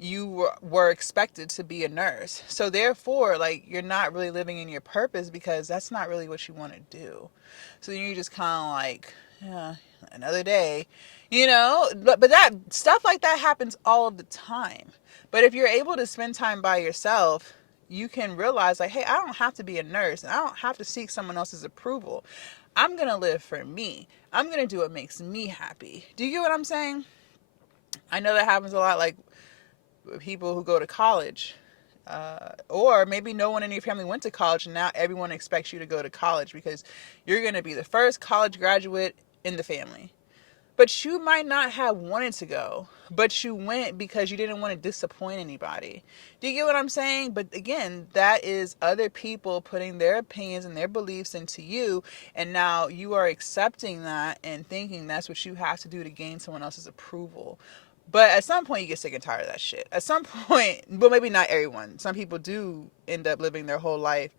you were expected to be a nurse. So therefore, like, you're not really living in your purpose because that's not really what you want to do. So you just kind of like, yeah, another day, but that stuff like that happens all of the time. But if you're able to spend time by yourself, you can realize, like, hey, I don't have to be a nurse, and I don't have to seek someone else's approval. I'm going to live for me. I'm going to do what makes me happy. Do you get what I'm saying? I know that happens a lot, like, people who go to college. Or maybe no one in your family went to college, and now everyone expects you to go to college because you're going to be the first college graduate in the family. But you might not have wanted to go, but you went because you didn't want to disappoint anybody. Do you get what I'm saying? But again, that is other people putting their opinions and their beliefs into you, and now you are accepting that and thinking that's what you have to do to gain someone else's approval. But at some point, you get sick and tired of that shit. At some point, but maybe not everyone. Some people do end up living their whole life,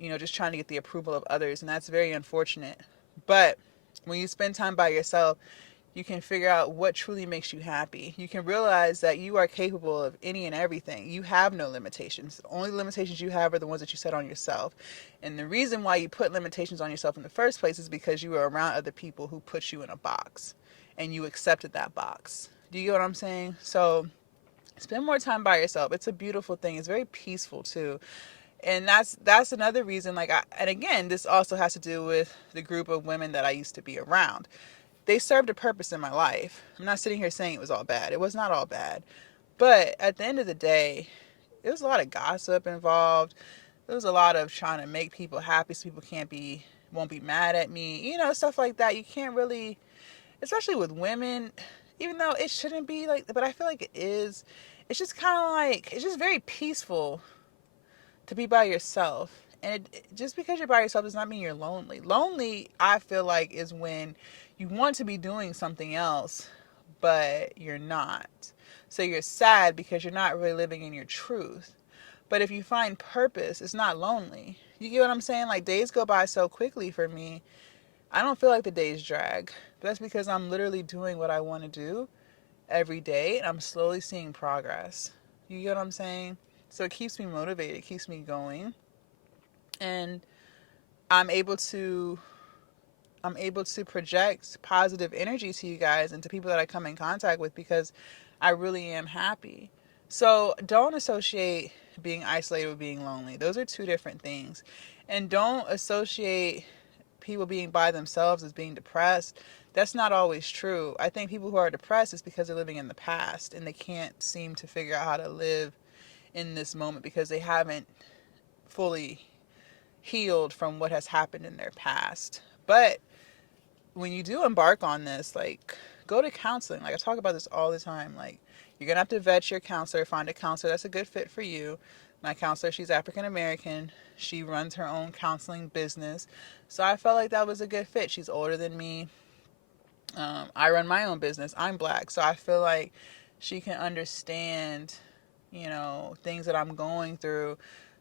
just trying to get the approval of others, and that's very unfortunate. But when you spend time by yourself, you can figure out what truly makes you happy. You can realize that you are capable of any and everything. You have no limitations. The only limitations you have are the ones that you set on yourself. And the reason why you put limitations on yourself in the first place is because you were around other people who put you in a box, and you accepted that box. Do you get what I'm saying? So spend more time by yourself. It's a beautiful thing. It's very peaceful too. And that's another reason, like, and again, this also has to do with the group of women that I used to be around. They served a purpose in my life. I'm not sitting here saying it was all bad. It was not all bad. But at the end of the day, there was a lot of gossip involved. there was a lot of trying to make people happy so people won't be mad at me, stuff like that. You can't really, especially with women, even though it shouldn't be like, but I feel like it is. It's just kind of like, it's just very peaceful to be by yourself. And just because you're by yourself does not mean you're lonely. Lonely, I feel like, is when you want to be doing something else, but you're not. So you're sad because you're not really living in your truth. But if you find purpose, it's not lonely. You get what I'm saying? Like, days go by so quickly for me. I don't feel like the days drag. But that's because I'm literally doing what I want to do every day, and I'm slowly seeing progress. You get what I'm saying? So it keeps me motivated, it keeps me going. And I'm able to project positive energy to you guys and to people that I come in contact with because I really am happy. So don't associate being isolated with being lonely. Those are two different things. And don't associate people being by themselves as being depressed. That's not always true. I think people who are depressed is because they're living in the past and they can't seem to figure out how to live in this moment because they haven't fully healed from what has happened in their past. But when you do embark on this, like, go to counseling. Like, I talk about this all the time. Like, you're going to have to vet your counselor, find a counselor that's a good fit for you. My counselor, she's African American. She runs her own counseling business. So I felt like that was a good fit. She's older than me. I run my own business. I'm Black. So I feel like she can understand, things that I'm going through,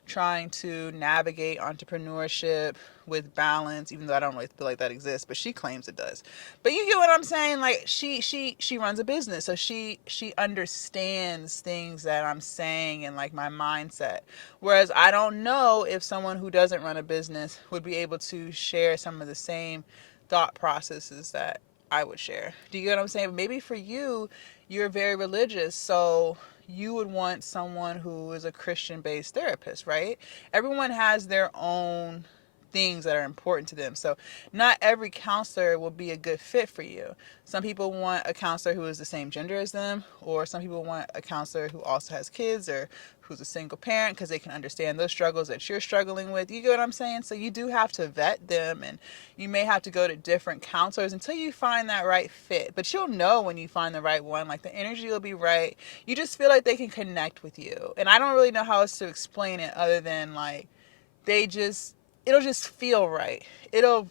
trying to navigate entrepreneurship with balance, even though I don't really feel like that exists, but she claims it does. But you get what I'm saying? Like, she runs a business, so she understands things that I'm saying and like my mindset. Whereas I don't know if someone who doesn't run a business would be able to share some of the same thought processes that I would share. Do you get what I'm saying? Maybe for you, you're very religious, so you would want someone who is a Christian-based therapist, right? Everyone has their own things that are important to them. So not every counselor will be a good fit for you. Some people want a counselor who is the same gender as them, or some people want a counselor who also has kids or who's a single parent because they can understand those struggles that you're struggling with. You get what I'm saying? So you do have to vet them, and you may have to go to different counselors until you find that right fit. But you'll know when you find the right one. Like, the energy will be right. You just feel like they can connect with you. And I don't really know how else to explain it other than, like, it'll just feel right.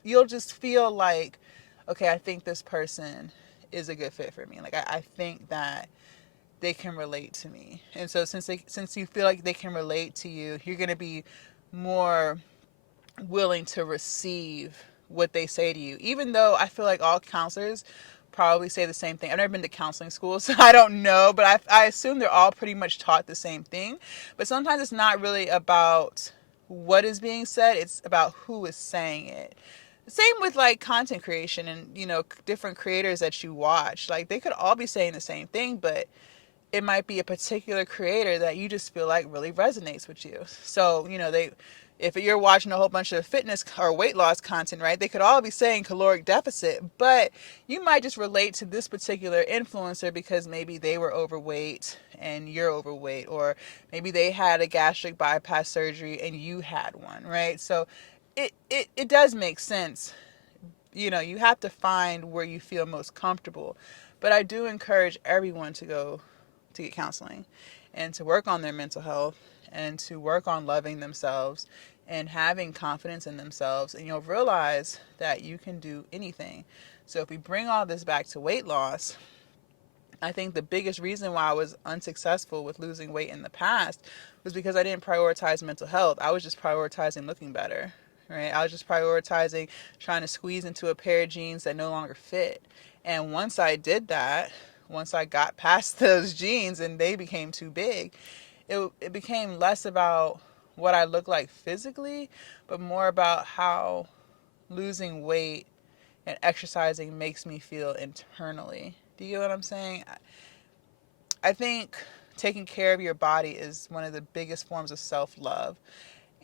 You'll just feel like, okay, I think this person is a good fit for me. Like, I think that they can relate to me. And so since you feel like they can relate to you, you're going to be more willing to receive what they say to you. Even though I feel like all counselors probably say the same thing. I've never been to counseling school, so I don't know, but I assume they're all pretty much taught the same thing. But sometimes it's not really about what is being said, it's about who is saying it. Same with like content creation and, different creators that you watch. Like, they could all be saying the same thing, but it might be a particular creator that you just feel like really resonates with you. So, if you're watching a whole bunch of fitness or weight loss content, right, they could all be saying caloric deficit, but you might just relate to this particular influencer because maybe they were overweight and you're overweight, or maybe they had a gastric bypass surgery and you had one, right? So it does make sense. You have to find where you feel most comfortable. But I do encourage everyone to go to get counseling and to work on their mental health and to work on loving themselves and having confidence in themselves. And you'll realize that you can do anything. So if we bring all this back to weight loss, I think the biggest reason why I was unsuccessful with losing weight in the past was because I didn't prioritize mental health. I was just prioritizing looking better, right? I was just prioritizing trying to squeeze into a pair of jeans that no longer fit. And once I did that, once I got past those jeans and they became too big, it became less about what I look like physically, but more about how losing weight and exercising makes me feel internally. Do you get what I'm saying? I think taking care of your body is one of the biggest forms of self-love.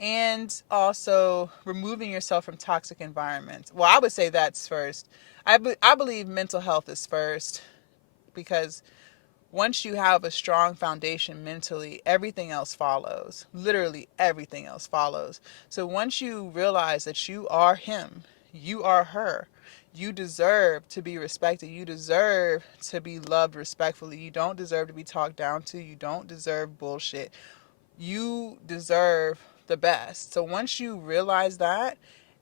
And also removing yourself from toxic environments. Well, I would say that's first. I believe mental health is first, because once you have a strong foundation mentally, everything else follows. Literally everything else follows. So once you realize that you are him, you are her, you deserve to be respected. You deserve to be loved respectfully. You don't deserve to be talked down to. You don't deserve bullshit. You deserve the best. So once you realize that,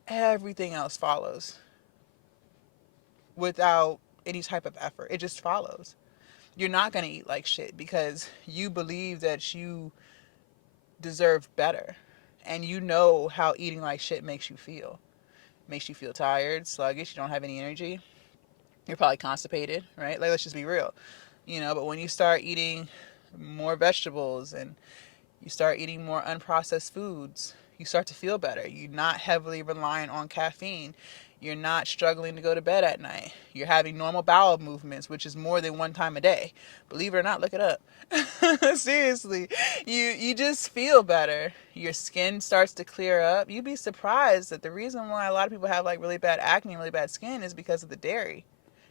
everything else follows without any type of effort. It just follows. You're not going to eat like shit because you believe that you deserve better. And you know how eating like shit makes you feel. Makes you feel tired, sluggish, you don't have any energy. You're probably constipated, right? Like, let's just be real. But when you start eating more vegetables and you start eating more unprocessed foods, you start to feel better. You're not heavily reliant on caffeine. You're not struggling to go to bed at night. You're having normal bowel movements, which is more than one time a day. Believe it or not, look it up. Seriously, you just feel better. Your skin starts to clear up. You'd be surprised that the reason why a lot of people have like really bad acne and really bad skin is because of the dairy.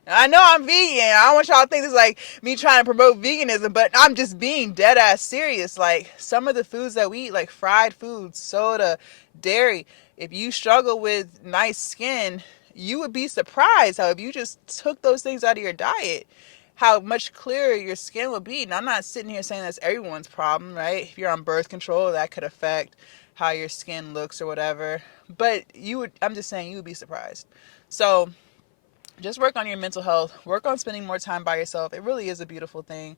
I know I'm vegan. I don't want y'all to think this is like me trying to promote veganism, but I'm just being dead ass serious. Like, some of the foods that we eat, like fried foods, soda, dairy, if you struggle with nice skin, you would be surprised how if you just took those things out of your diet, how much clearer your skin would be. And I'm not sitting here saying that's everyone's problem, right? If you're on birth control, that could affect how your skin looks or whatever. But I'm just saying you would be surprised. So just work on your mental health. Work on spending more time by yourself. It really is a beautiful thing.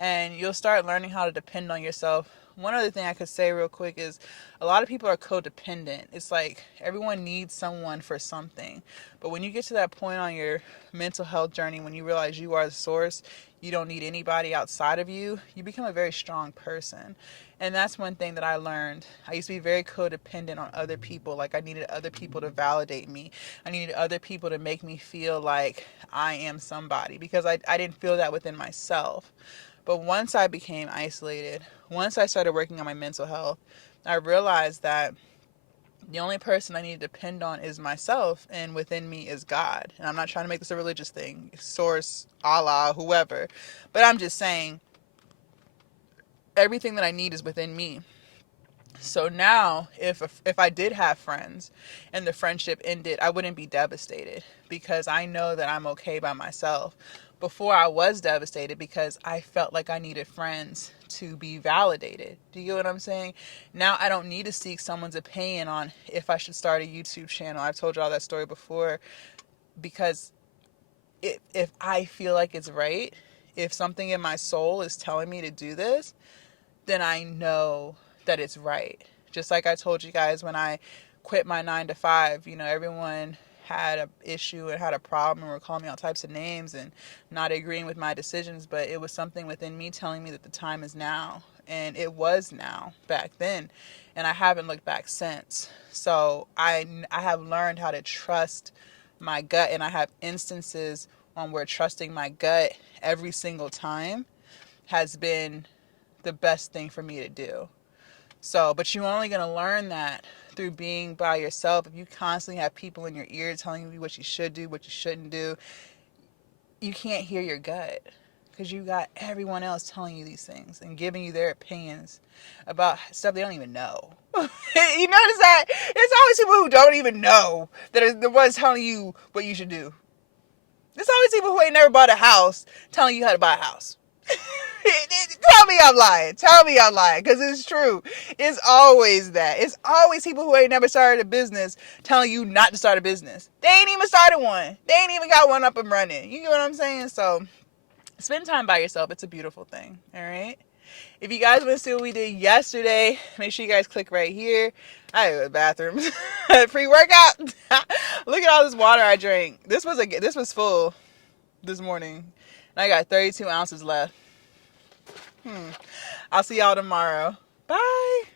And you'll start learning how to depend on yourself. One other thing I could say real quick is a lot of people are codependent. It's like everyone needs someone for something. But when you get to that point on your mental health journey, when you realize you are the source, you don't need anybody outside of you, you become a very strong person. And that's one thing that I learned. I used to be very codependent on other people. Like, I needed other people to validate me. I needed other people to make me feel like I am somebody because I didn't feel that within myself. But once I became isolated, once I started working on my mental health, I realized that the only person I need to depend on is myself, and within me is God. And I'm not trying to make this a religious thing, source, Allah, whoever. But I'm just saying everything that I need is within me. So now, if I did have friends and the friendship ended, I wouldn't be devastated because I know that I'm okay by myself. Before, I was devastated because I felt like I needed friends to be validated. Do you get what I'm saying? Now I don't need to seek someone's opinion on if I should start a YouTube channel. I've told you all that story before because if I feel like it's right, if something in my soul is telling me to do this, then I know that it's right. Just like I told you guys when I quit my 9 to 5, everyone had an issue and had a problem and were calling me all types of names and not agreeing with my decisions, but it was something within me telling me that the time is now. And it was now back then. And I haven't looked back since. So I have learned how to trust my gut, and I have instances on where trusting my gut every single time has been the best thing for me to do. So, but you're only going to learn that through being by yourself. If you constantly have people in your ear telling you what you should do, what you shouldn't do, you can't hear your gut because you got everyone else telling you these things and giving you their opinions about stuff they don't even know. You notice that? It's always people who don't even know that are the ones telling you what you should do. There's always people who ain't never bought a house telling you how to buy a house. Tell me I'm lying. Tell me I'm lying, because it's true. It's always that. It's always people who ain't never started a business telling you not to start a business. They ain't even started one. They ain't even got one up and running. You get what I'm saying? So spend time by yourself. It's a beautiful thing. All right? If you guys want to see what we did yesterday, make sure you guys click right here. I go to the bathroom. Pre-workout. Look at all this water I drank. This was full this morning. And I got 32 ounces left. I'll see y'all tomorrow. Bye.